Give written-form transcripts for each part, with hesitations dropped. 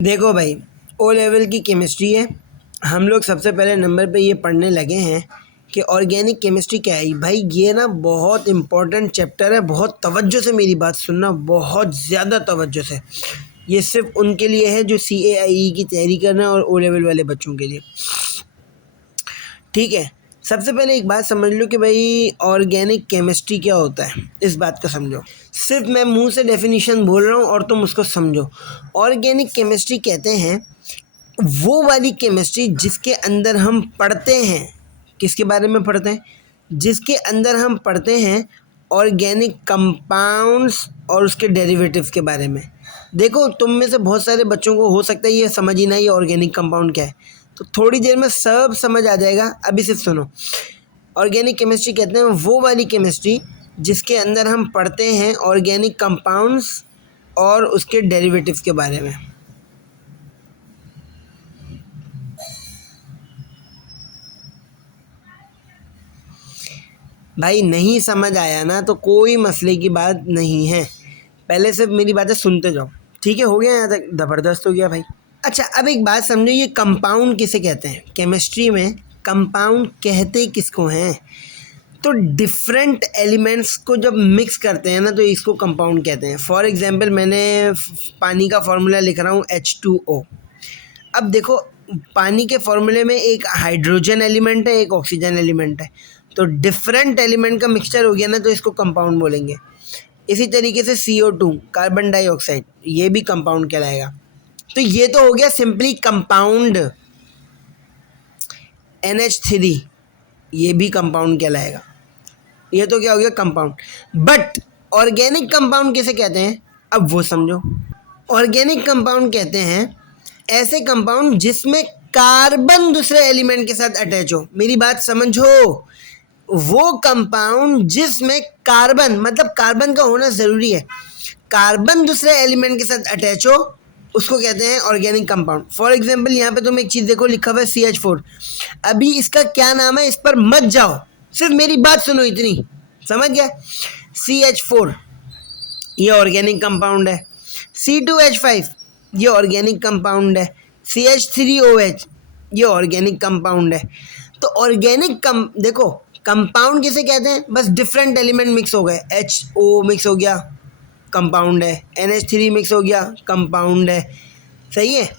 देखो भाई, O level की केमिस्ट्री है। हम लोग सबसे पहले नंबर पे ये पढ़ने लगे हैं कि ऑर्गेनिक केमिस्ट्री क्या है। भाई ये ना बहुत इम्पोर्टेंट चैप्टर है। बहुत तवज्जो से मेरी बात सुनना, बहुत ज़्यादा तवज्जो से। ये सिर्फ उनके लिए है जो CAIE की तैयारी करना है और ओ लेवल वाले बच्चों के लिए। ठीक है, सबसे पहले एक बात समझ लो कि भाई ऑर्गेनिक केमिस्ट्री क्या होता है। इस बात को समझो। सिर्फ मैं मुंह से डेफिनेशन बोल रहा हूँ और तुम उसको समझो। ऑर्गेनिक केमिस्ट्री कहते हैं वो वाली केमिस्ट्री जिसके अंदर हम पढ़ते हैं। किसके बारे में पढ़ते हैं? जिसके अंदर हम पढ़ते हैं ऑर्गेनिक कंपाउंड्स और उसके डेरिवेटिव्स के बारे में। देखो, तुम में से बहुत सारे बच्चों को हो सकता है ये समझ ही ना ये ऑर्गेनिक कंपाउंड क्या है, तो थोड़ी देर में सब समझ आ जाएगा। अभी सिर्फ सुनो। ऑर्गेनिक केमिस्ट्री कहते हैं वो वाली केमिस्ट्री जिसके अंदर हम पढ़ते हैं ऑर्गेनिक कंपाउंड्स और उसके डेरिवेटिव्स के बारे में। भाई नहीं समझ आया ना तो कोई मसले की बात नहीं है, पहले सिर्फ मेरी बातें सुनते जाओ। ठीक है, हो गया यहाँ तक? ज़बरदस्त हो गया भाई। अच्छा, अब एक बात समझो, ये कंपाउंड किसे कहते हैं? केमिस्ट्री में कंपाउंड कहते किसको हैं? तो डिफरेंट एलिमेंट्स को जब मिक्स करते हैं ना तो इसको कंपाउंड कहते हैं। फॉर एग्जांपल मैंने पानी का फॉर्मूला लिख रहा हूँ H2O। अब देखो, पानी के फॉर्मूले में एक हाइड्रोजन एलिमेंट है, एक ऑक्सीजन एलिमेंट है, तो डिफरेंट एलिमेंट का मिक्सचर हो गया ना तो इसको कंपाउंड बोलेंगे। इसी तरीके से CO2 कार्बन डाइऑक्साइड, ये भी कंपाउंड कहलाएगा। तो ये तो हो गया सिंपली कंपाउंड। NH3 ये भी कंपाउंड कहलाएगा। ये तो क्या हो गया? कंपाउंड। बट ऑर्गेनिक कंपाउंड किसे कहते हैं? अब वो समझो। ऑर्गेनिक कंपाउंड कहते हैं ऐसे कंपाउंड जिसमें कार्बन दूसरे एलिमेंट के साथ अटैच हो। मेरी बात समझो, वो कंपाउंड जिसमें कार्बन, मतलब कार्बन का होना ज़रूरी है, कार्बन दूसरे एलिमेंट के साथ अटैच हो, उसको कहते हैं ऑर्गेनिक कंपाउंड। फॉर एग्जांपल यहाँ पे तुम एक चीज़ देखो, लिखा हुआ है CH4। अभी इसका क्या नाम है इस पर मत जाओ, सिर्फ मेरी बात सुनो, इतनी समझ गया? CH4 ये ऑर्गेनिक कंपाउंड है। C2H5 ये ऑर्गेनिक कंपाउंड है। CH3OH ये ऑर्गेनिक कंपाउंड है। तो ऑर्गेनिक देखो, कंपाउंड किसे कहते हैं? बस डिफरेंट एलिमेंट मिक्स हो गए। HO मिक्स हो गया, कंपाउंड है। NH3 मिक्स हो गया, कंपाउंड है। सही है।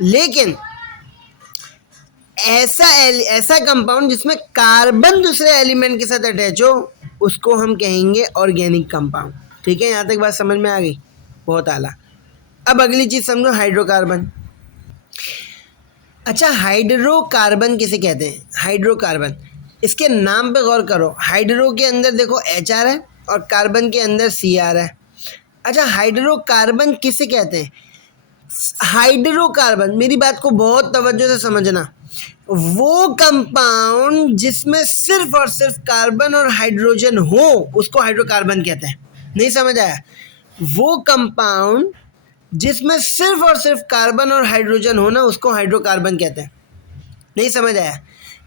लेकिन ऐसा कंपाउंड जिसमें कार्बन दूसरे एलिमेंट के साथ अटैच हो, उसको हम कहेंगे ऑर्गेनिक कंपाउंड। ठीक है, यहाँ तक बात समझ में आ गई? बहुत आला। अब अगली चीज़ समझो, हाइड्रोकार्बन। अच्छा, हाइड्रोकार्बन किसे कहते हैं? हाइड्रोकार्बन, इसके नाम पे गौर करो। हाइड्रो के अंदर देखो HR है और कार्बन के अंदर CR है। अच्छा, हाइड्रोकार्बन किसे कहते हैं? हाइड्रोकार्बन, मेरी बात को बहुत तवज्जो से समझना, वो कंपाउंड जिसमें सिर्फ और सिर्फ कार्बन और हाइड्रोजन हो उसको हाइड्रोकार्बन कहते हैं। नहीं समझ आया? वो कंपाउंड जिसमें सिर्फ और सिर्फ कार्बन और हाइड्रोजन हो ना उसको हाइड्रोकार्बन कहते हैं। नहीं समझ आया?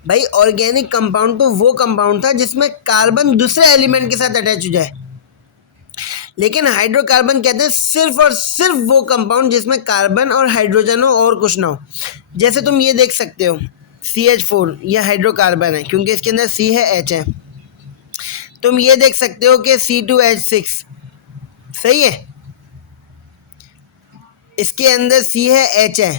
भाई ऑर्गेनिक कंपाउंड तो वो कंपाउंड था जिसमें कार्बन दूसरे एलिमेंट के साथ अटैच हो जाए, लेकिन हाइड्रोकार्बन कहते हैं सिर्फ और सिर्फ वो कंपाउंड जिसमें कार्बन और हाइड्रोजन हो और कुछ ना हो। जैसे तुम ये देख सकते हो, CH4 ये हाइड्रोकार्बन है क्योंकि इसके अंदर C है, H है। तुम ये देख सकते हो कि C2H6, सही है, इसके अंदर C है, H है,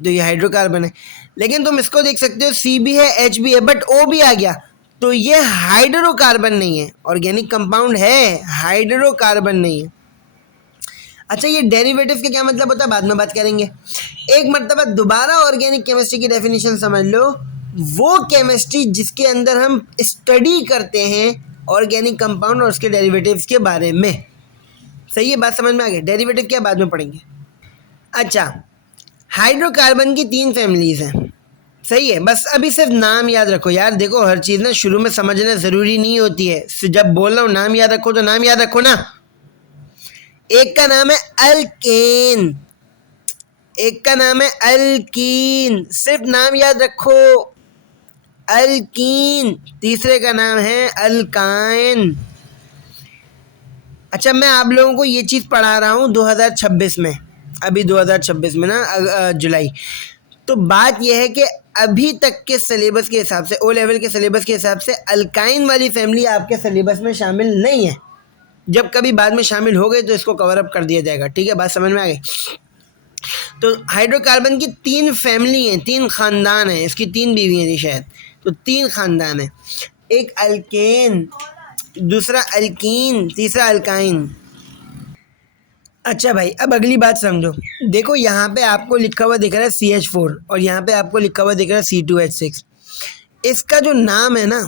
तो ये हाइड्रोकार्बन है। लेकिन तुम इसको देख सकते हो, C भी है, H भी है, बट O भी आ गया, तो ये हाइड्रोकार्बन नहीं है। ऑर्गेनिक कंपाउंड है, हाइड्रोकार्बन नहीं है। अच्छा, ये डेरिवेटिव का क्या मतलब होता है बाद में बात करेंगे। एक मर्तबा दोबारा ऑर्गेनिक केमिस्ट्री की डेफिनेशन समझ लो, वो केमिस्ट्री जिसके अंदर हम स्टडी करते हैं ऑर्गेनिक कंपाउंड और उसके डेरिवेटिव्स के बारे में। सही है, बात समझ में आ गई? डेरिवेटिव क्या बाद में पढ़ेंगे। अच्छा, हाइड्रोकार्बन की 3 फैमिलीज हैं। सही है, बस अभी सिर्फ नाम याद रखो यार। देखो, हर चीज़ ना शुरू में समझना ज़रूरी नहीं होती है, जब बोल रहा हूँ नाम याद रखो तो नाम याद रखो ना। एक का नाम है अल्केन, एक का नाम है अल्कीन, सिर्फ नाम याद रखो, अल्कीन। तीसरे का नाम है अल्काइन। अच्छा, मैं आप लोगों को ये चीज़ पढ़ा रहा हूँ 2026 में, अभी 2026 में ना जुलाई। तो बात यह है कि अभी तक के सिलेबस के हिसाब से, ओ लेवल के सिलेबस के हिसाब से अल्काइन वाली फैमिली आपके सिलेबस में शामिल नहीं है। जब कभी बाद में शामिल हो गए तो इसको कवर अप कर दिया जाएगा। ठीक है, बात समझ में आ गई। तो हाइड्रोकार्बन की 3 फैमिली हैं, 3 ख़ानदान हैं, इसकी 3 बीवियाँ थी शायद, तो 3 ख़ानदान हैं। एक अल्केन, दूसरा अल्कीन, तीसरा अल्काइन। अच्छा भाई, अब अगली बात समझो। देखो यहाँ पे आपको लिखा हुआ दिख रहा है CH4 और यहाँ पे आपको लिखा हुआ दिख रहा है C2H6। इसका जो नाम है ना,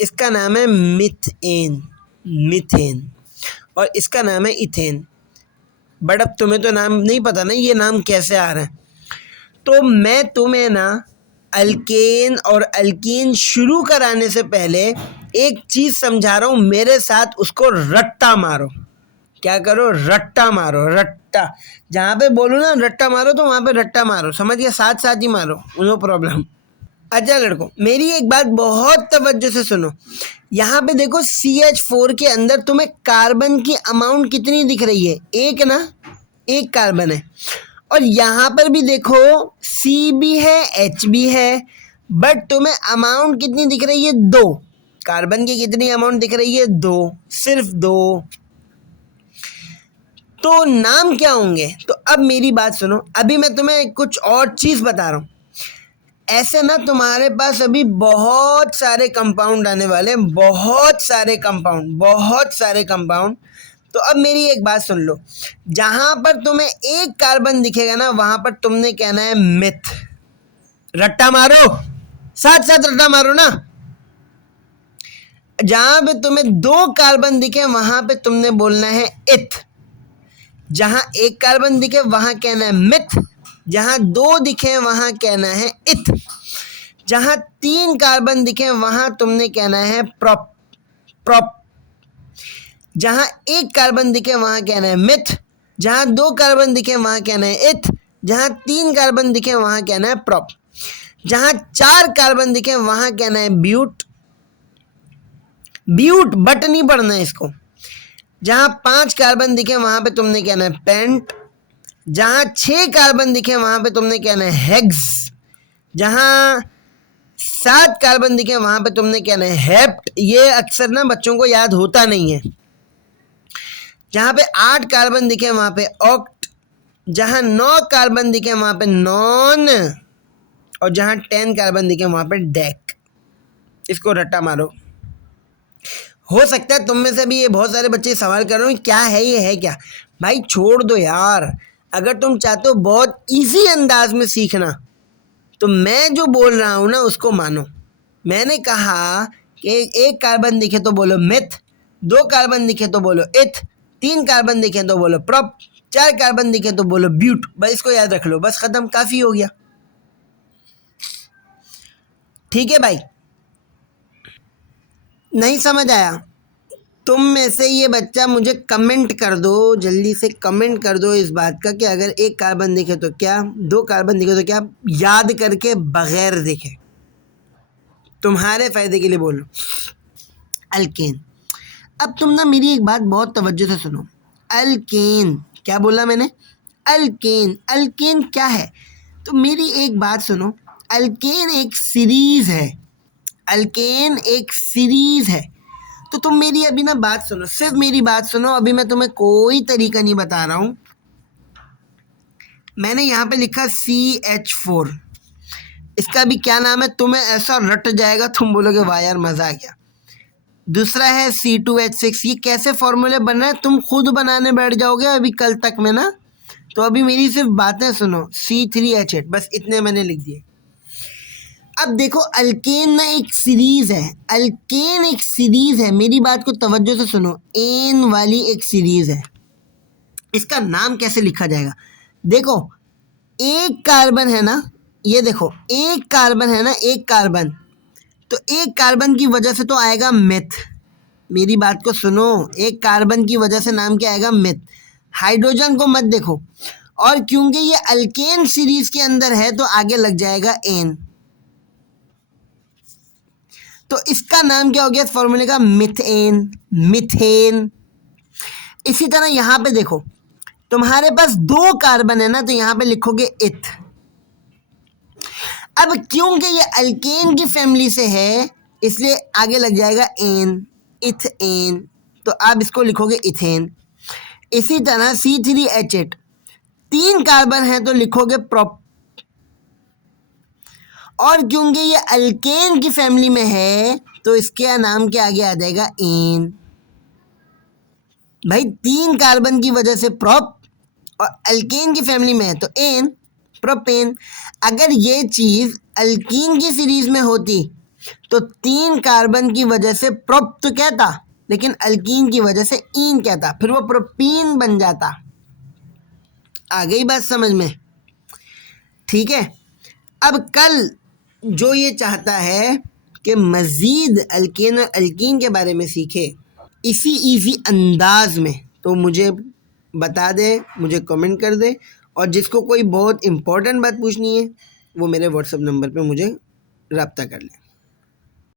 इसका नाम है मिथेन, मिथेन, और इसका नाम है इथेन। बट अब तुम्हें तो नाम नहीं पता ना ये नाम कैसे आ रहा है। तो मैं तुम्हें ना अल्केन और अल्कीन शुरू कराने से पहले एक चीज़ समझा रहा हूँ, मेरे साथ उसको रट्टा मारो। क्या करो? रट्टा मारो, रट्टा। जहाँ पे बोलूँ ना रट्टा मारो तो वहाँ पे रट्टा मारो, समझ गया? साथ साथ ही मारो, नो प्रॉब्लम। अच्छा लड़कों, मेरी एक बात बहुत तवज्जो से सुनो। यहाँ पे देखो CH4 के अंदर तुम्हें कार्बन की अमाउंट कितनी दिख रही है? एक ना, एक कार्बन है। और यहाँ पर भी देखो C भी है, H भी है, बट तुम्हें अमाउंट कितनी दिख रही है? 2। कार्बन की कितनी अमाउंट दिख रही है? 2, सिर्फ 2। तो नाम क्या होंगे? तो अब मेरी बात सुनो, अभी मैं तुम्हें कुछ और चीज़ बता रहा हूँ। ऐसे ना तुम्हारे पास अभी बहुत सारे कंपाउंड आने वाले हैं, बहुत सारे कंपाउंड, बहुत सारे कंपाउंड। तो अब मेरी एक बात सुन लो, जहाँ पर तुम्हें एक कार्बन दिखेगा ना वहाँ पर तुमने कहना है मिथ। रट्टा मारो, साथ साथ रट्टा मारो ना। जहाँ पे तुम्हें 2 कार्बन दिखे वहाँ पे तुमने बोलना है इथ। जहाँ एक कार्बन दिखे वहाँ कहना है मिथ, जहाँ 2 दिखे वहाँ कहना है इथ, जहाँ 3 कार्बन दिखे वहाँ तुमने कहना है प्रॉप, प्रॉप, जहाँ 1 कार्बन दिखे वहाँ कहना है मिथ, जहाँ 2 कार्बन दिखे वहाँ कहना है इथ, जहाँ 3 कार्बन दिखे वहाँ कहना है प्रॉप, जहाँ 4 कार्बन दिखे वहाँ कहना है ब्यूट, ब्यूट बट नहीं पढ़ना है इसको। जहाँ 5 कार्बन दिखे वहाँ पे तुमने कहना है पेंट, जहाँ 6 कार्बन दिखे वहाँ पे तुमने कहना है हेक्स, जहाँ 7 कार्बन दिखे वहाँ पे तुमने कहना है हेप्ट। ये अक्सर ना बच्चों को याद होता नहीं है। जहाँ पे 8 कार्बन दिखे वहाँ पे ऑक्ट, जहाँ 9 कार्बन दिखे वहाँ पे नॉन, और जहाँ 10 कार्बन दिखे वहाँ पे डेक। इसको रट्टा मारो। हो सकता है तुम में से भी ये बहुत सारे बच्चे सवाल कर रहे हो क्या है ये, है क्या? भाई छोड़ दो यार। अगर तुम चाहते हो बहुत इजी अंदाज में सीखना तो मैं जो बोल रहा हूँ ना उसको मानो। मैंने कहा कि 1 कार्बन दिखे तो बोलो मिथ, 2 कार्बन दिखे तो बोलो इथ, 3 कार्बन दिखे तो बोलो प्रॉप, 4 कार्बन दिखे तो बोलो ब्यूट। बस इसको याद रख लो, बस खत्म, काफ़ी हो गया। ठीक है भाई, नहीं समझ आया? तुम में से ये बच्चा मुझे कमेंट कर दो, जल्दी से कमेंट कर दो इस बात का कि अगर 1 कार्बन दिखे तो क्या, 2 कार्बन दिखे तो क्या, याद करके बगैर देखे। तुम्हारे फ़ायदे के लिए बोल लो। अल्केन। अब तुम ना मेरी एक बात बहुत तवज्जो से सुनो। अल्केन, क्या बोला मैंने? अल्केन। अल्केन क्या है? तो मेरी एक बात सुनो, अल्केन एक सीरीज़ है। अल्केन एक सीरीज़ है। तो तुम मेरी अभी ना बात सुनो, सिर्फ मेरी बात सुनो। अभी मैं तुम्हें कोई तरीका नहीं बता रहा हूँ। मैंने यहाँ पे लिखा CH4, इसका भी क्या नाम है? तुम्हें ऐसा रट जाएगा, तुम बोलोगे वाह यार मज़ा आ गया। दूसरा है C2H6। ये कैसे फॉर्मूले बन रहे हैं तुम खुद बनाने बैठ जाओगे अभी कल तक में ना। तो अभी मेरी सिर्फ बातें सुनो। C3H8, बस इतने मैंने लिख दिए। अब देखो अल्केन ना एक सीरीज़ है, अल्केन एक सीरीज़ है। मेरी बात को तवज्जो से सुनो, एन वाली एक सीरीज़ है। इसका नाम कैसे लिखा जाएगा? देखो 1 कार्बन है ना, ये देखो 1 कार्बन है ना, 1 कार्बन, तो 1 कार्बन की वजह से तो आएगा मेथ। मेरी बात को सुनो, 1 कार्बन की वजह से नाम क्या आएगा? मेथ। हाइड्रोजन को मत देखो, और क्योंकि ये अल्केन सीरीज़ के अंदर है तो आगे लग जाएगा एन। तो इसका नाम क्या हो गया फॉर्मूले का? Methane, methane. इसी तरह यहाँ पे देखो तुम्हारे पास 2 कार्बन है ना, तो यहाँ पे लिखोगे इथ। अब क्योंकि ये अल्केन की फैमिली से है इसलिए आगे लग जाएगा एन, इथेन, तो आप इसको लिखोगे इथेन। इसी तरह C3H8 3 कार्बन है तो लिखोगे प्रोप, और क्योंकि ये अल्केन की फैमिली में है तो इसके नाम के आगे आ जाएगा एन। भाई 3 कार्बन की वजह से प्रोप, और अल्केन की फैमिली में है तो एन, प्रोपेन। अगर ये चीज अल्कीन की सीरीज में होती तो 3 कार्बन की वजह से प्रोप तो कहता, लेकिन अल्कीन की वजह से ईन कहता, फिर वो प्रोपीन बन जाता। आ गई बात समझ में? ठीक है। अब कल जो ये चाहता है कि मज़ीद अल्केन और अल्कीन के बारे में सीखे इसी इजी अंदाज में, तो मुझे बता दे, मुझे कमेंट कर दे, और जिसको कोई बहुत इम्पोर्टेंट बात पूछनी है वो मेरे व्हाट्सएप नंबर पे मुझे रब्ता कर ले।